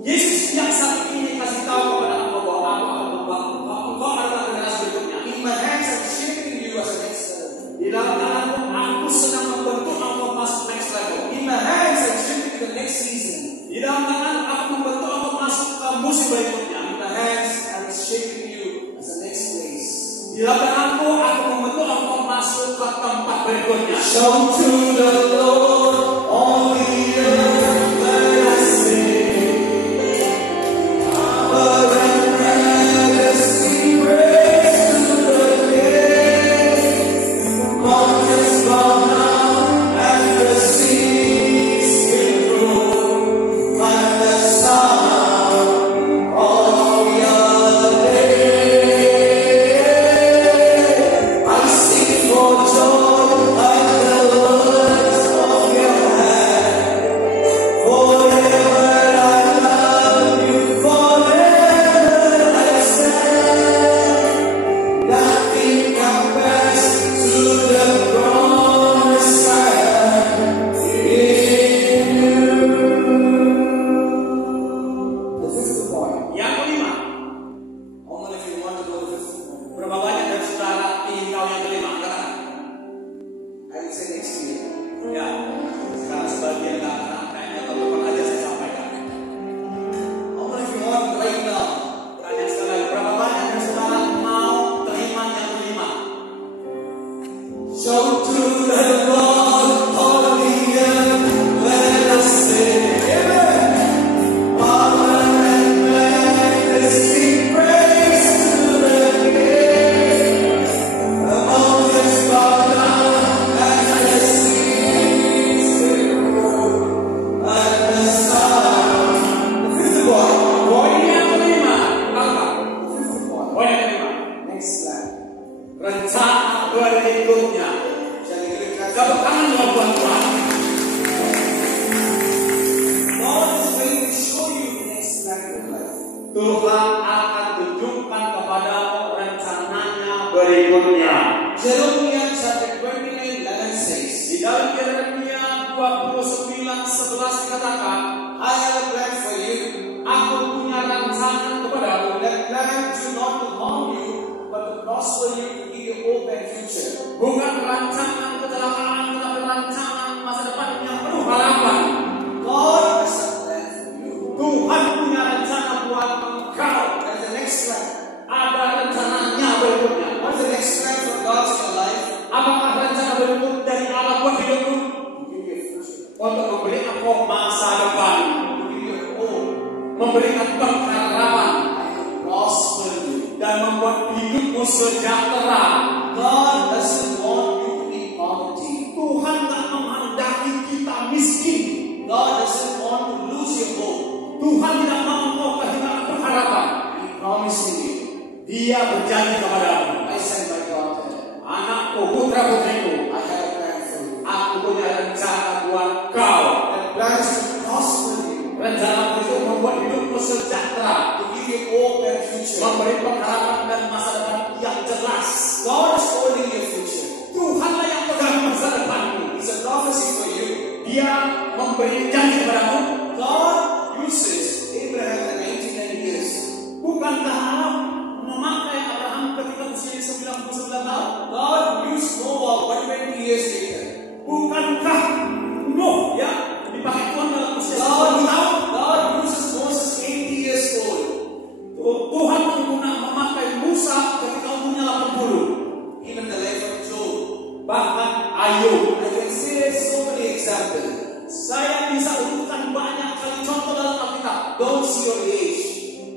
Yesus yang saat ini kasih tahu kepada engkau bahwa aku akan membawa engkau adalah generasi berikutnya. In my hands, I'm shaping you as a next level. Di dalam tanganku, aku sedang membentuk engkau masuk next level. In my hands, I'm shaping you the next season. Di dalam tangan aku membentuk engkau masuk ke musim berikutnya. In my hands, I'm shaping you as the next place. Di dalam tanganku aku membentuk engkau masuk ke tempat berikutnya. Shout to the Lord, all the earth, let us sing. Power and majesty, praise to the King. Mountains bow down and the seas will roll at the sound of your name. I sing for joy at the works of your hand. Forever I love you, forever I stand. Nothing compares to the promised land in you. The fifth point. Yang kelima, How many of you want to go to the fifth point? berapa banyak dari saudara ingin tahu yang kelima? Katakan. I will say next year. Ya, sekarang sebagian katakan kayaknya tahun depan aja saya sampaikan. How many of you want right now? Tanya sekali lagi, berapa banyak dari saudara mau terima yang kelima? Shout to the Lord, all Tepuk tangan buat Tuhan. God is going to show you the next plan of life. Tuhan akan tunjukkan kepadamu rencananya berikutnya. Jeremiah chapter 29:11 says, Di dalam Yeremia 29:11 dikatakan, I have a plan for you. Aku punya rancangan kepadamu. That plan to not to harm you, but to prosper you, to give you hope and future. Bukan rancangan kecelakaan, tetapi rancangan masa depan yang penuh harapan. God has a plan for you. Tuhan punya rencana buat engkau. That's the next plan. Ada rencananya berikutnya. What's the next plan for God in your life? Apakah rencana berikut dari Allah buat hidupmu? To give you a future. Untuk memberi engkau masa depan, To give you a hope. memberikan pengharapan, Prosper you. dan membuat hidupmu sejahtera. God doesn't want you to be poverty. Tuhan tak menghendaki kita miskin. God doesn't want to lose your hope. Tuhan tidak mau engkau kehilangan pengharapan. He promising you. Dia berjanji kepadamu, I send my daughter. anakku, putra putriku, I have a plan for you. aku punya rencana buat kau. That plan is to prosper you. Rencana itu membuat hidupmu sejahtera, To give you hope and future. memberi pengharapan dan masa depan yang jelas. God is holding your future. Tuhanlah yang pegang masa depanmu. It's a prophecy for you. Dia memberi janji kepadamu. God uses Abraham at 99 years. Bukankah Allah memakai Abraham ketika usianya 99 tahun? God used Noah 120 years later. Bukankah Nuh ya dipakai Tuhan dalam usia God, 10 tahun? God uses Moses 80 years old. Tuhan memakai Musa ketika umurnya 80. Even the life of Job. Bahkan Ayub. I can say so many examples. Saya bisa urutkan banyak kali contoh dalam Alkitab. Don't see your age.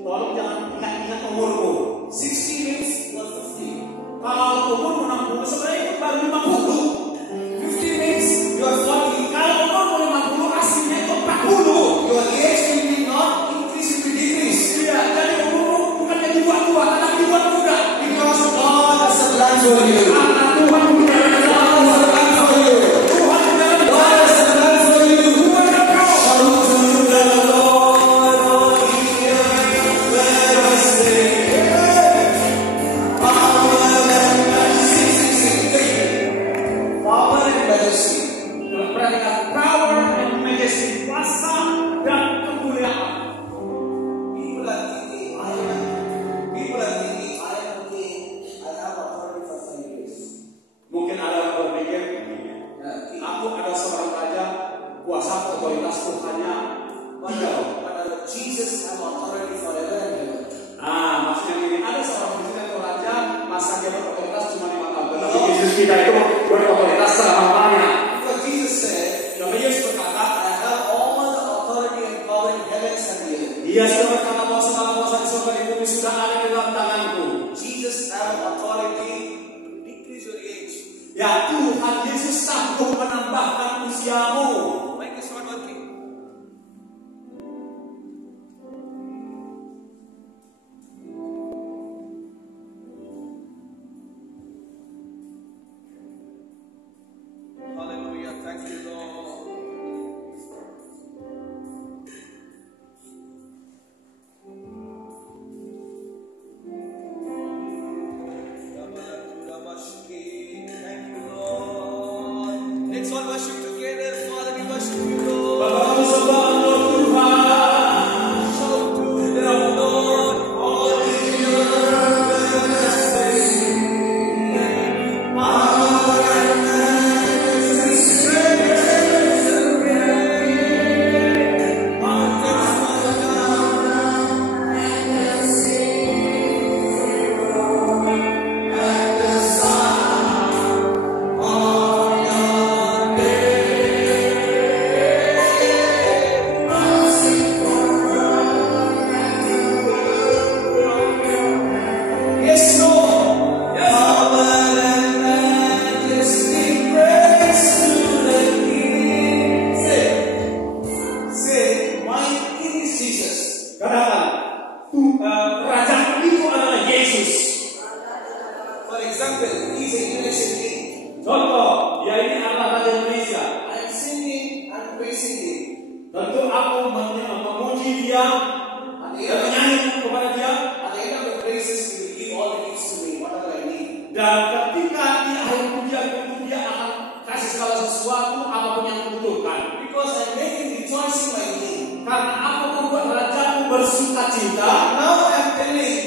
Tolong jangan ingat-ingat umurmu. 60 means not 50. Kalau umurmu 60 sebenarnya itu baru 50. 50 means you are 40. Kalau umurmu 50 aslinya itu 40. Your age will be not increase, it will decrease. Iya, jadi umurmu bukannya dibuat tua, tetapi dibuat muda. Because God has a plan for you. Karena Tuhan punya rencana. God has a plan for you. Tuhan punya rencana. God has a plan for you. Tuhan yang kau. Shout to the Lord, all ye earth, let us sing. Power and majesty. Power and majesty. Perhatikan power and majesty, kuasa dan kemuliaan. People are thinking, I am a king. I have authority for 5 years. Mungkin ada yang berpikir, aku ada seorang raja, kuasa otoritasku hanya 3 tahun. But Jesus have authority forever and ever. Maksudnya ini ada seorang presiden atau raja, masa dia berotoritas cuma 5 tahun. Tetapi Yesus kita itu berotoritas selama-lamanya. Because Jesus said, Tapi Yesus berkata, I have all the authority and power in heavens and the earth. Dia sudah berkata bahwa segala kuasa di surga di bumi sudah ada di dalam tanganku. Jesus have authority to decrease your age. Ya Tuhan Yesus sanggup menambahkan usiamu. Mic is not working. Hallelujah. Thank you, Lord. Thank you, Lord. Next one, worship together. Father, we worship you, Lord. Bapak kami sembah Engkau Tuhan. Shout to the Lord, all the earth, let us sing. Power and majesty, strength and reign. Mountains fall down, and the seas roar at the sound of your name. Tentu aku memuji dia At the dan end menyanyi kepada dia. of the praises, He will give all the gifts to me, whatever I need. Dan ketika di akhir pujian itu dia akan kasih segala sesuatu apapun yang dibutuhkan. Because I make Him rejoicing my King. Karena aku membuat rajaku bersuka cita. Now I am telling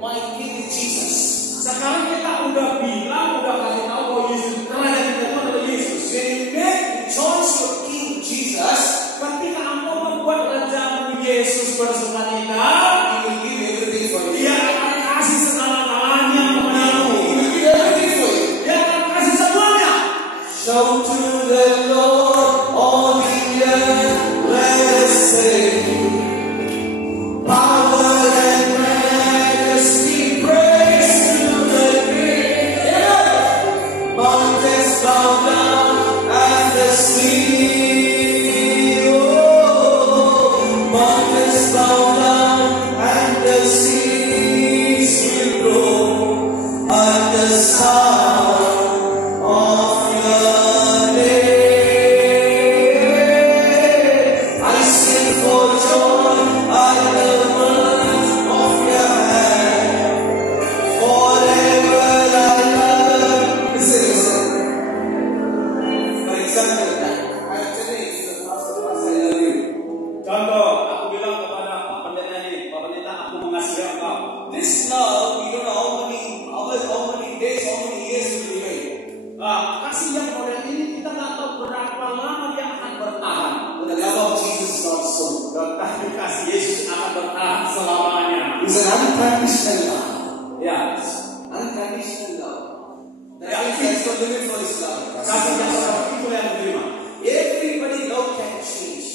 my King is Jesus. Sekarang kita udah bilang, udah kasih tahu bahwa Yesus raja kita itu adalah Yesus. When you make rejoice your King Jesus, Ketika engkau membuat rajamu Yesus bersuka cita, He will give everything for you. dia akan kasih segala-galanya kepadamu. He will give everything for you. Dia akan kasih semuanya. Shout to the Lord, all the earth, let us sing. Power and majesty, praise to the King. Mountains bow down and the sea. Oh, mountains bow down and the seas will roar at the sound of your name. I sing for joy at the words of your hand. Forever I love. Listen. For example, I am telling you, Pastor, I love you. Contoh, aku bilang kepada Pak Pendeta ini, Pak Pendeta, aku mengasihi engkau. This love, we don't know how many hours, how many days, how many years it will remain. Kasih yang model ini kita nggak tahu berapa lama dia akan bertahan. But the love of Jesus is not so. Tetapi kasih Yesus akan bertahan selamanya. It's an unconditional love. Ya, Unconditional love. Yeah. That's the limit for His love. kasih yang seperti itu yang diterima. Everybody love can change.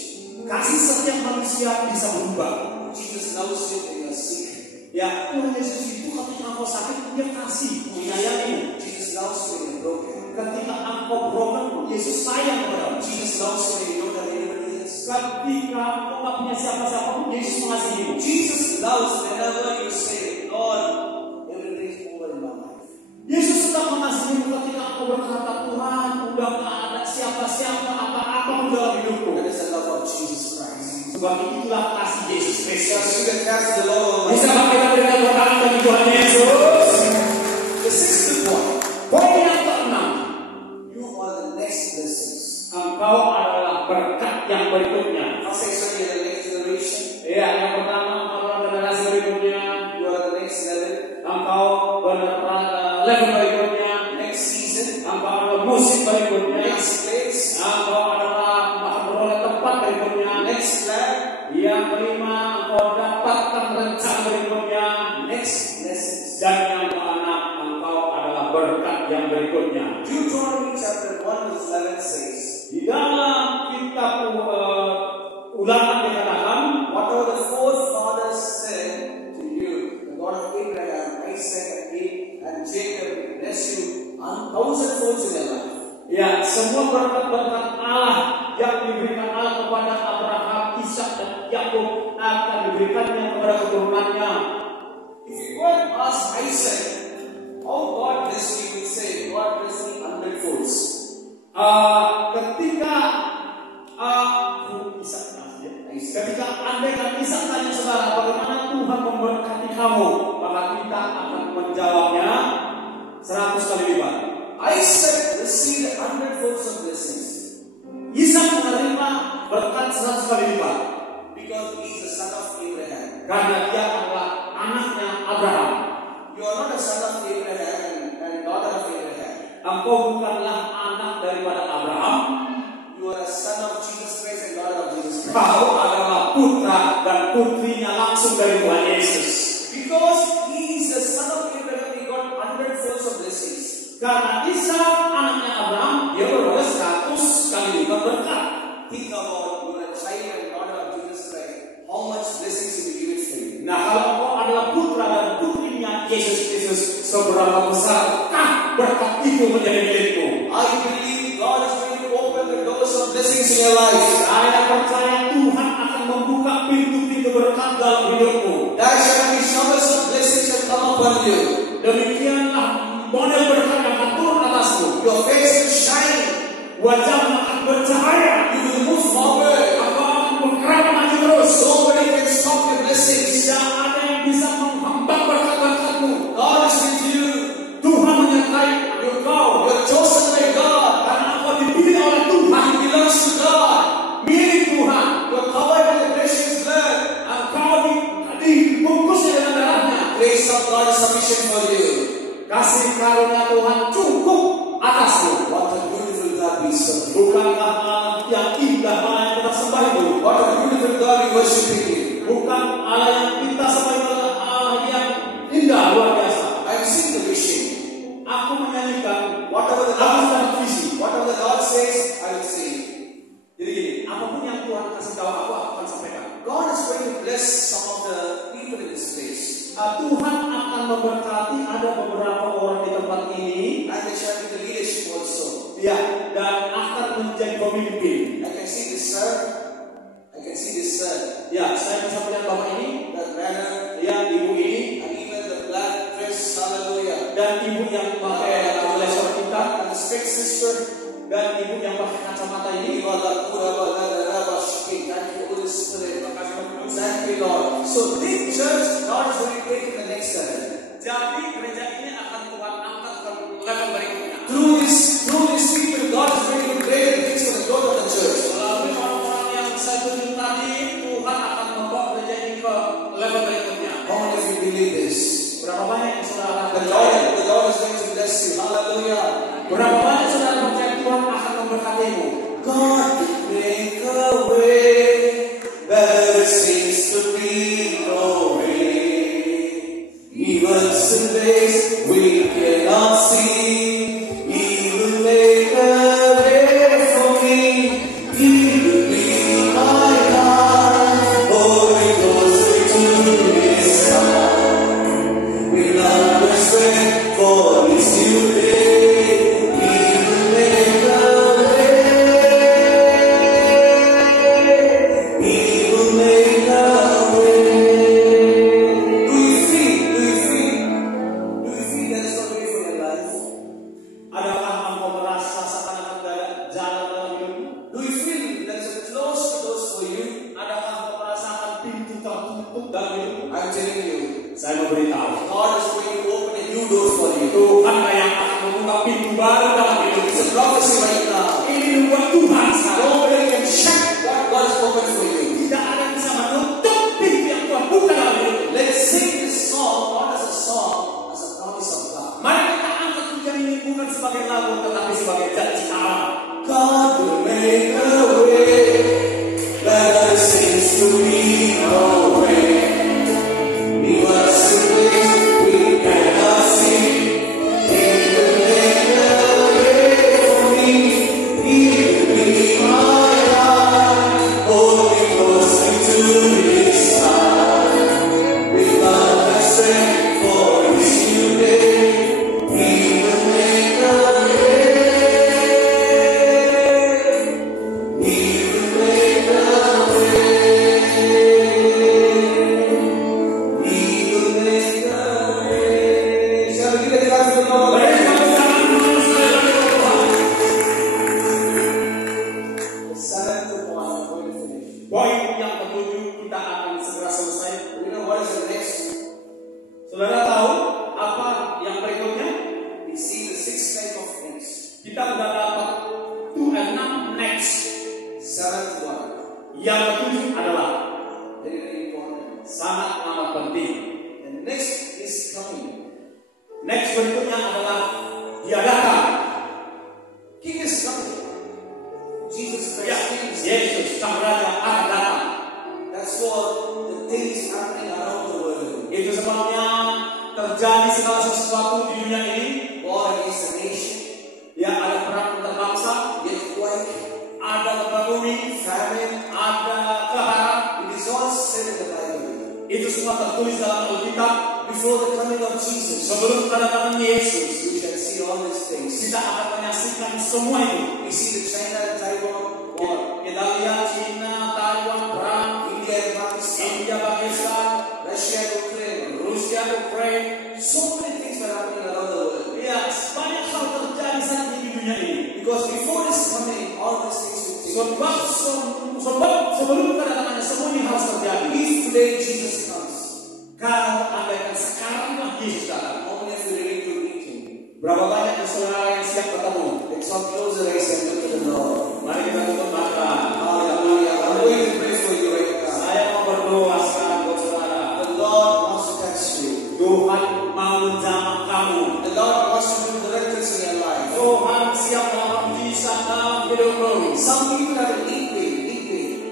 Kasih setiap manusia bisa berubah. Jesus loves you when you are sick. Ya, Tuhan Yesus itu ketika engkau sakit dia kasih menyayangi. Jesus loves you when you're broken. Ketika engkau broken, Yesus sayang kepadamu. Jesus loves you when you don't have anybody else. Ketika engkau nggak punya siapa-siapa pun, Yesus mengasihimu. Jesus loves whenever you say, Lord, everything is over in my life. Yesus tetap mengasihimu ketika engkau berkata, Tuhan, udah nggak ada siapa-siapa apa-apa pun dalam hidupku. That is the love of Jesus Christ. Sebab itulah kasih Yesus Kristus. Because you can cast the Lord. Bisa kita berikan berkat bagi Tuhan Yesus. The sixth point, Poin yang keenam, you are the next blessings. engkau adalah berkat yang berikutnya. First actually the next generation. Ya, yang pertama engkau adalah generasi berikutnya. You are the next level. Engkau level berikutnya. Next season. Engkau adalah musim berikutnya. Next place. Engkau adalah akan beroleh tempat berikutnya. Next plan. Yang kelima, engkau dapatkan rencana berikutnya. Next blessings. Dan yang keenam, engkau adalah berkat yang berikutnya. Deuteronomy chapter 1 verse 11 says, Di dalam kitab Ulangan dikatakan, whatever the forefathers said to you, the God of Abraham, Isaac, and Jacob will bless you 1,000-fold in your life. ya, semua berkat-berkat Allah yang diberikan Allah kepada Abraham, Ishak dan Yakub akan diberikannya kepada keturunannya. If you go and ask Isaac, how God bless you, he will say, God bless me 100-folds. Ketika andai kan Ishak tanya saudara, bagaimana Tuhan memberkati kamu, maka kita akan menjawabnya 100 kali lipat. Isaac received 100-folds of blessings Ishak menerima berkat 100 kali lipat because he is the son of Abraham. karena dia adalah anaknya Abraham. You are not a son of Abraham and daughter of Abraham. Engkau bukanlah anak daripada Abraham. You are a son of Jesus Christ and daughter of Jesus Christ. Kau adalah putra dan putrinya langsung dari Tuhan Yesus. Because he is the son of Abraham, he got 100-folds of blessings. Karena Ishak anaknya Abraham, dia beroleh 100 kali lipat berkat. Think about you are a child and daughter of Jesus Christ. How much blessings he will give it for you. Nah, kalau engkau adalah putra dan putrinya Yesus Kristus, seberapa besarkah berkat itu menjadi milikmu? I believe God is going to open the doors of blessings in your life. Saya percaya Tuhan akan membuka pintu-pintu berkat dalam hidupmu. There shall be showers of blessings that come upon you. Demikianlah model berkat yang akan turun atasmu. Your face will shine. Wajahmu akan bercahaya. You will move forward. Engkau akan God we serve? Bukankah Allah yang indah Allah yang kita sembah itu? What a beautiful God we worshiping you. Bukan Allah yang kita sembah itu adalah Allah yang indah luar biasa. I am seeing the vision. Aku menyanyikan Whatever the aku Lord, sedang visi. whatever the Lord says, I will say. Jadi gini, apapun yang Tuhan kasih tahu aku akan sampaikan. God is going to bless some of the people in this place. Tuhan akan memberkati ada beberapa orang di tempat ini. And they shall be the leadership also. Ya, dan akan menjadi pemimpin. I can see this sir. I can see this sir. Ya, saya bisa melihat bapak ini, The banner. ya ibu ini, And even the black dress. Hallelujah. dan ibu yang pakai blazer kita, And the strict sister. dan ibu yang pakai kacamata ini. Thank you, Holy Spirit. Thank you, Lord. So this church, God is going to take in the next level. Jadi gereja ini akan Tuhan angkat ke level berikutnya. Through these people, God is going to do great things for the growth of the church. Melalui orang-orang yang saya tunjuk tadi, Tuhan akan membawa gereja ini ke level berikutnya. How many of you believe this? Berapa banyak yang saudara The percaya? Lord is going to bless you. Hallelujah. Berapa banyak saudara percaya Tuhan akan memberkatimu? God will make a way where there seems to be no way. Even in ways we cannot see, He will make a way for me. He will be my God. Holy Ghost into His side. We love His way for His new day. He will make a I'm telling you, Saya memberitahu, God is going to open a new door for you. Tuhan yang akan membuka pintu baru dalam hidup. It's a prophecy right now. Ini buat Tuhan sekarang. Nobody can shut what God has opened for you. Tidak ada yang bisa menutup pintu yang Tuhan buka dalam hidup. Let's sing this song not as a song, as a promise of God. Mari kita angkat pujian ini bukan sebagai lagu, tetapi sebagai janji Allah. God will make a way where there seems to be no way. He was the place we cannot see. He will make a way for me. He will be my God. Holy Ghost into His side. With love and strength for His new day. He will make a way. He will make a way. He will make a way. Shall we give it up to the Lord? The seventh one, I'm going to finish. Poin yang ketujuh kita akan segera selesai. You know what is the next? Saudara tahu apa yang berikutnya? We see the sixth type of next. Kita sudah dapat 2 and 6 next. Seventh one. Yang ketujuh adalah Very, very important. sangat amat penting. The next is coming. Next berikutnya adalah dia datang. King is coming. Jesus Ya, Christ. Yesus sang raja akan datang. That's what the things happening around the world. Itu sebabnya terjadi segala sesuatu di dunia ini. War against the nation. Ya, ada perang antar bangsa, Earthquake. ada gempa bumi, Famine. ada kelaparan. It is all said in the Bible. Itu semua tertulis dalam Alkitab. Before the coming of Jesus, Sebelum kedatangan Yesus, we shall see all these things. kita akan menyaksikan semua itu. We see the China and Taiwan war. Kita lihat China, Taiwan, perang, India and Pakistan. India, Pakistan, Russia and Ukraine. Rusia, Ukraina. So many things were happening around the world. Ya, banyak hal terjadi saat ini di dunia ini. Because before this coming, all these things will take Sebab sebelum kedatangannya semua ini harus terjadi. If today Jesus comes, Kalau andaikan sekaranglah Yesus datang, how many of you ready to meet Him? berapa banyak dari saudara yang siap bertemu? Let's all close the eyes and look to the Lord. Mari kita tutup mata. Hallelujah. I'm going to pray for you right now. Saya mau berdoa sekarang buat saudara. The Lord wants to touch you. Tuhan mau menjamah kamu. The Lord wants to do miracles in your life. Tuhan siap melakukan mujizat dalam they don't know it. Some people have a knee pain.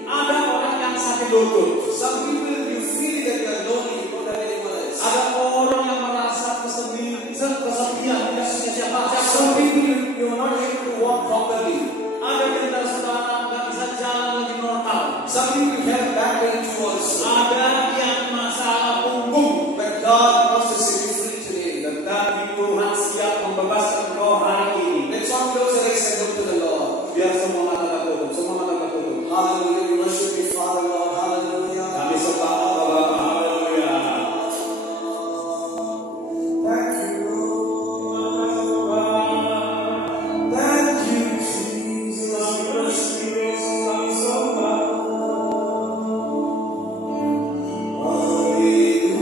Ada orang yang sakit lutut. Some people, you feel that you are lonely, you don't have anyone else. Ada orang yang merasa kesepian, tidak punya siapa-siapa. Some people, you are not able to walk properly. Ada di antara saudara nggak bisa jalan lagi normal. Some people have back pain too also. Ada yang masalah punggung. But God wants to set you free today. Tetapi Tuhan siap membebaskan kau hari ini. Let's all close our eyes and look to the Lord. Biar semua mata tertutup, semua mata tertutup. Hallelujah. We worship you, Father, Lord. Hallelujah. Kami sembah Allah Bapa. Haleluya. Thank you, Lord. Thank you, Jesus. We worship you, Lord. Hallelujah.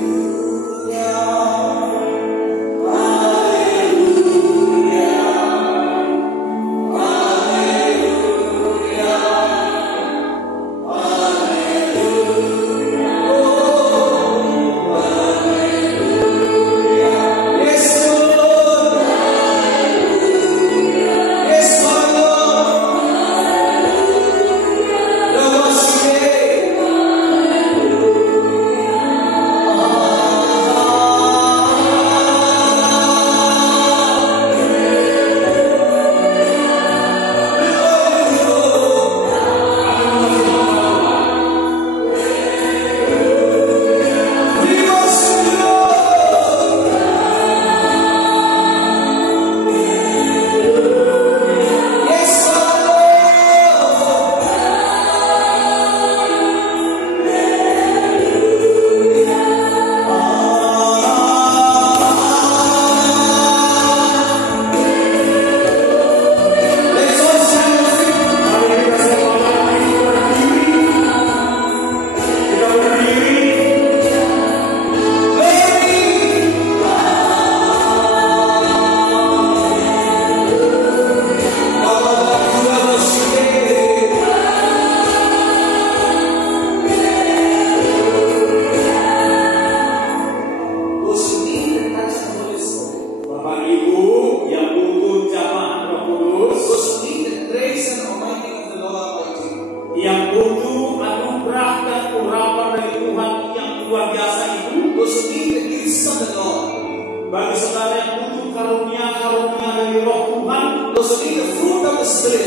Bagi saudara yang butuh karunia-karunia dari Roh Tuhan, those who need the fruit of the Spirit,